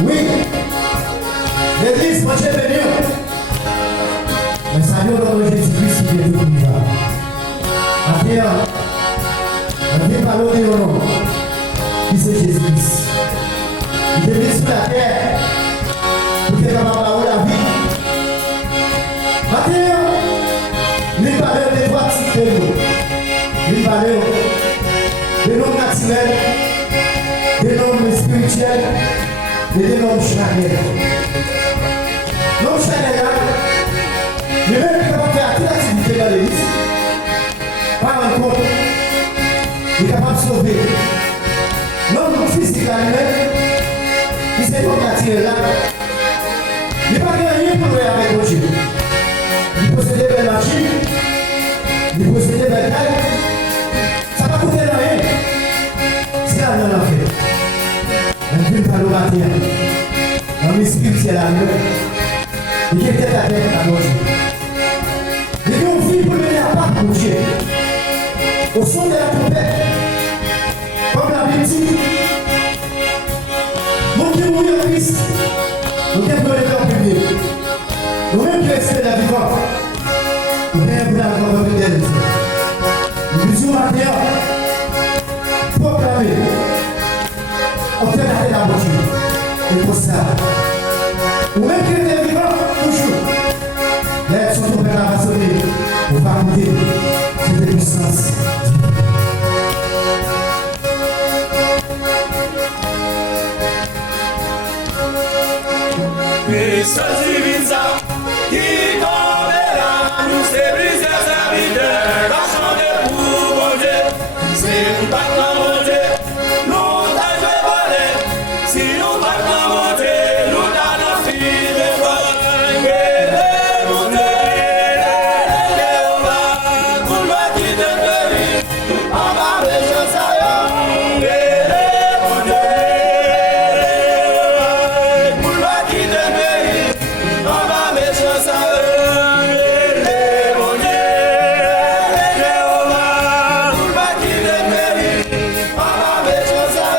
Oui, l'église, moi j'ai venu. Mais ça nous donne Jésus-Christ qui est tout pouvoir. Maintenant, on vient parler de nom. Qui c'est Jésus-Christ? Il est venu sur la terre pour que nous parlions la vie. Maintenant, il parle de trois types de nous. Il parle de noms naturels, de noms spirituels et de noms charnels. L'homme charnel, il est même capable de faire toute activité dans l'église. Par contre, il est capable de sauver. L'homme physique à lui-même, qui s'est naturel là, il n'est pas rien pour lui avec Dieu. Il possède des belles machines, il possède des belles tailles. Ça va coûter rien. C'est là qu'on a fait. Un film par le matin, un esprit qui est là, il était à tête à Dieu. Les gens vivent pour venir à part pour Dieu. Au son de la trompette, comme la Bible dit, nous qui mourons en Christ, nous qui avons le cœur public, nous-mêmes qui restons la vivante, nous qui avons la gloire de Dieu. Nous disons maintenant, proclamer, on fait la voiture, et pour ça, nous-mêmes qui sommes vivants, toujours, l'aide sur ton père à sonner, on va goûter cette puissance. Puissance divine, qui tombera, nous c'est brisé sa vie de la chanter pour mon Dieu. Si nous battons mon Dieu, nous t'avons volé. Si nous battons mon Dieu, nous t'avons fini de voler. Mon Dieu, pour le qui te périt, on va les choses ailleurs. Mon Dieu, pour le qui te périt, on va les choses ailleurs. Mon Dieu, pour le qui te périt, on va les choses ailleurs. Mon Dieu, qui te périt, on va les choses ailleurs. Qui te périt, on va les choses ailleurs.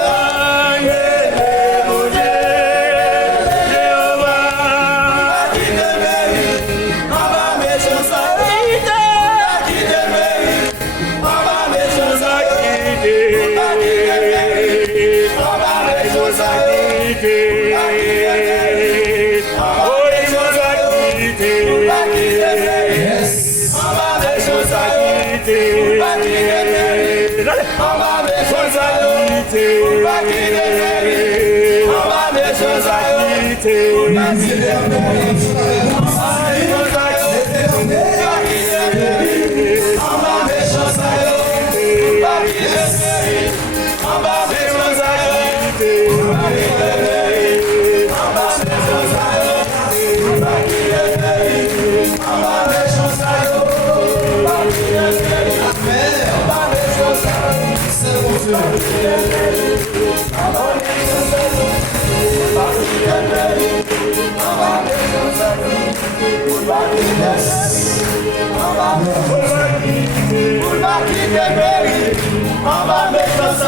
On va les choses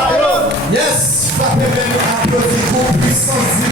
Yes, frappez-le, applaudissez-vous, puissance.